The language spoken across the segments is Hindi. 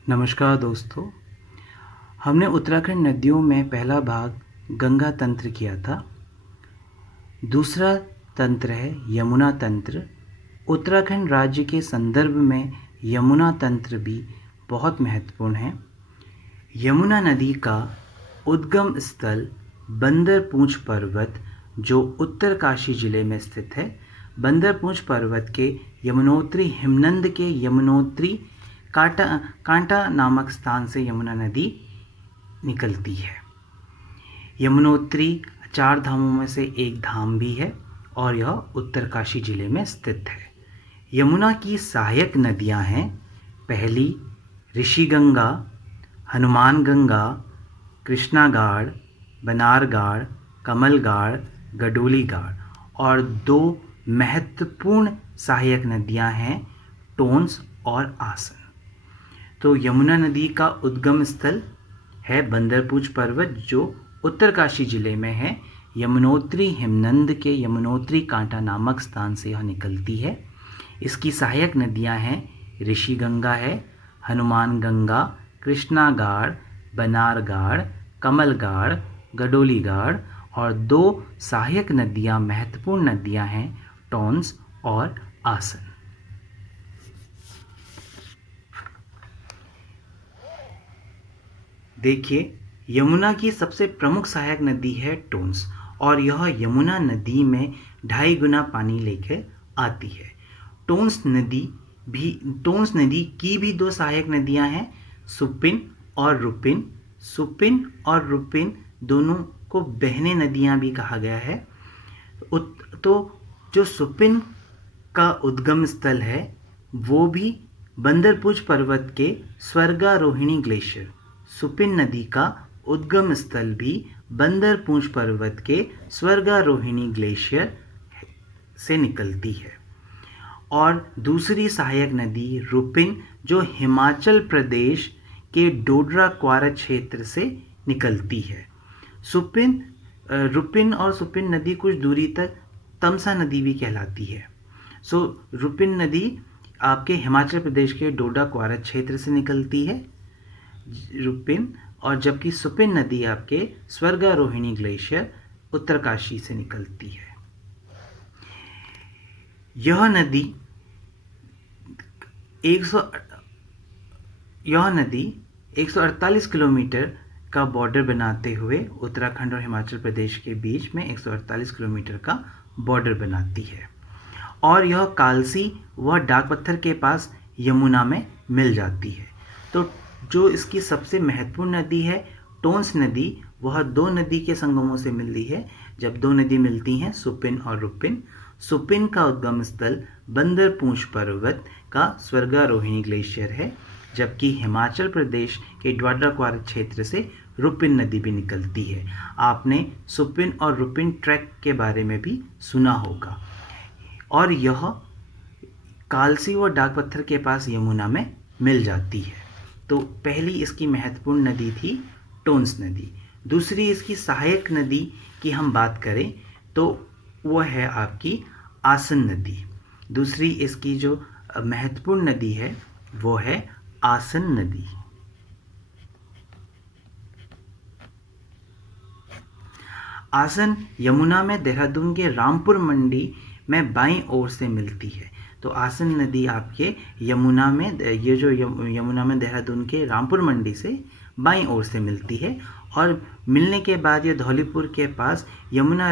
नमस्कार दोस्तों। हमने उत्तराखंड नदियों में पहला भाग गंगा तंत्र किया था। दूसरा तंत्र है यमुना तंत्र। उत्तराखंड राज्य के संदर्भ में यमुना तंत्र भी बहुत महत्वपूर्ण है। यमुना नदी का उद्गम स्थल बंदरपूंछ पर्वत जो उत्तरकाशी जिले में स्थित है। बंदरपूंछ पर्वत के यमुनोत्री हिमनद के यमुनोत्री कांटा नामक स्थान से यमुना नदी निकलती है। यमुनोत्री 4 धामों में से एक धाम भी है और यह उत्तरकाशी जिले में स्थित है। यमुना की सहायक नदियां हैं, पहली ऋषिगंगा, हनुमानगंगा, कृष्णागाड़, बनारगाड़, कमलगाड़, गडोलीगाड़, और 2 महत्वपूर्ण सहायक नदियां हैं, टोंस और आसन। तो यमुना नदी का उद्गम स्थल है बंदरपूंछ पर्वत जो उत्तरकाशी जिले में है। यमुनोत्री हिमनद के यमुनोत्री कांटा नामक स्थान से यह निकलती है। इसकी सहायक नदियां हैं, ऋषिगंगा है, हनुमानगंगा, कृष्णागाड़, बनारगाड़, कमलगाड़, गडोलीगाड़, और 2 सहायक नदियां महत्वपूर्ण नदियां हैं, टोंस और आसन। देखिए, यमुना की सबसे प्रमुख सहायक नदी है टोंस, और यह यमुना नदी में 2.5 गुना पानी लेकर आती है। टोंस नदी की भी 2 सहायक नदियां हैं, सुपिन और रुपिन। सुपिन और रुपिन दोनों को बहने नदियां भी कहा गया है। तो जो सुपिन का उद्गम स्थल है वो भी बंदरपूंछ पर्वत के स्वर्गारोहिणी ग्लेशियर, सुपिन नदी का उद्गम स्थल भी बंदरपूंछ पर्वत के स्वर्गारोहिणी ग्लेशियर से निकलती है। और दूसरी सहायक नदी रुपिन जो हिमाचल प्रदेश के डोडरा क्वारा क्षेत्र से निकलती है। रुपिन और सुपिन नदी कुछ दूरी तक तमसा नदी भी कहलाती है। रुपिन नदी आपके हिमाचल प्रदेश के डोडा क्वारा क्षेत्र से निकलती है, रुपिन, और जबकि सुपिन नदी आपके स्वर्गारोहिणी ग्लेशियर उत्तरकाशी से निकलती है। यह नदी 148 किलोमीटर का बॉर्डर बनाते हुए उत्तराखंड और हिमाचल प्रदेश के बीच में 148 किलोमीटर का बॉर्डर बनाती है, और यह कालसी व डाकपत्थर के पास यमुना में मिल जाती है। तो जो इसकी सबसे महत्वपूर्ण नदी है टोंस नदी, वह 2 नदी के संगमों से मिलती है। जब 2 नदी मिलती हैं, सुपिन और रुपिन, सुपिन का उद्गम स्थल बंदरपूंछ पर्वत का स्वर्गारोहिणी ग्लेशियर है, जबकि हिमाचल प्रदेश के डोडा क्वारा क्षेत्र से रुपिन नदी भी निकलती है। आपने सुपिन और रुपिन ट्रैक के बारे में भी सुना होगा, और यह कालसी व डाकपत्थर के पास यमुना में मिल जाती है। तो पहली इसकी महत्वपूर्ण नदी थी टोंस नदी। दूसरी इसकी सहायक नदी की हम बात करें तो वह है आपकी आसन नदी। दूसरी इसकी जो महत्वपूर्ण नदी है वो है आसन नदी। आसन यमुना में देहरादून के रामपुर मंडी में बाईं ओर से मिलती है। तो आसन नदी आपके यमुना में यमुना में देहरादून के रामपुर मंडी से बाईं ओर से मिलती है, और मिलने के बाद ये धौलीपुर के पास यमुना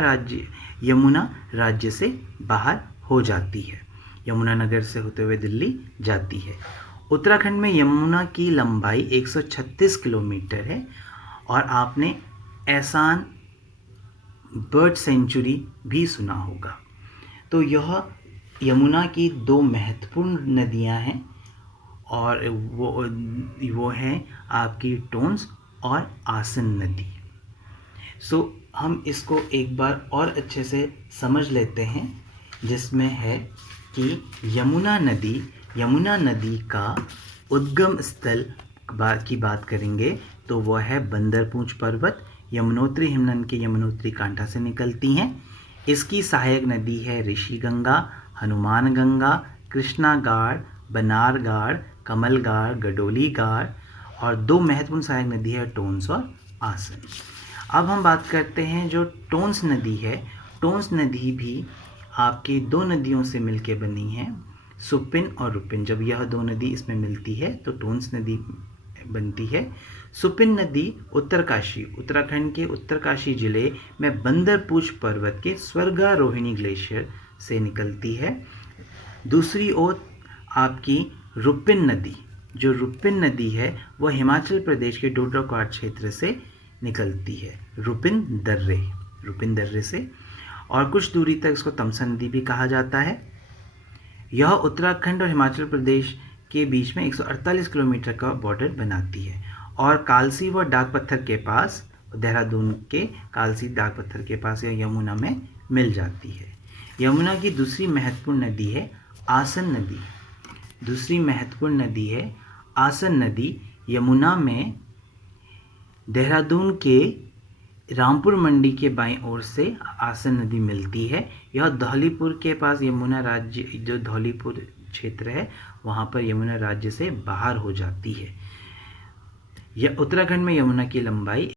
राज्य से बाहर हो जाती है। यमुना नगर से होते हुए दिल्ली जाती है। उत्तराखंड में यमुना की लंबाई 136 किलोमीटर है, और आपने एहसान बर्ड सेंचुरी भी सुना होगा। तो यह यमुना की 2 महत्वपूर्ण नदियां हैं, और वो हैं आपकी टोंस और आसन नदी। हम इसको एक बार और अच्छे से समझ लेते हैं, जिसमें है कि यमुना नदी का उद्गम स्थल की बात करेंगे तो वह है बंदरपूंछ पर्वत। यमुनोत्री हिमनद के यमुनोत्री कांटा से निकलती हैं। इसकी सहायक नदी है ऋषिगंगा, हनुमानगंगा, कृष्णागाड़, बनारगाड़, कमलगाड़, गडोलीगाड़, और दो महत्वपूर्ण सहायक नदी है टोंस और आसन। अब हम बात करते हैं जो टोंस नदी है। टोंस नदी भी आपकी दो नदियों से मिलकर बनी है, सुपिन और रुपिन। जब यह दो नदी इसमें मिलती है तो टोंस नदी बनती है। सुपिन नदी उत्तरकाशी, उत्तराखंड के उत्तरकाशी जिले में बंदरपूछ पर्वत के स्वर्गारोहिणी ग्लेशियर से निकलती है। दूसरी ओर आपकी रुपिन नदी, जो रुपिन नदी है वह हिमाचल प्रदेश के डोडा-क्वाड क्षेत्र से निकलती है, रुपिन दर्रे से, और कुछ दूरी तक इसको तमसा नदी भी कहा जाता है। यह उत्तराखंड और हिमाचल प्रदेश के बीच में 148 किलोमीटर का बॉर्डर बनाती है और कालसी व डाकपत्थर के पास, देहरादून के कालसी डाकपत्थर के पास यह यमुना में मिल जाती है। यमुना की दूसरी महत्वपूर्ण नदी है आसन नदी। आसन नदी यमुना में देहरादून के रामपुर मंडी के बाईं ओर से आसन नदी मिलती है। यह धौलीपुर के पास यमुना राज्य, जो धौलीपुर क्षेत्र है वहाँ पर यमुना राज्य से बाहर हो जाती है। यह उत्तराखंड में यमुना की लंबाई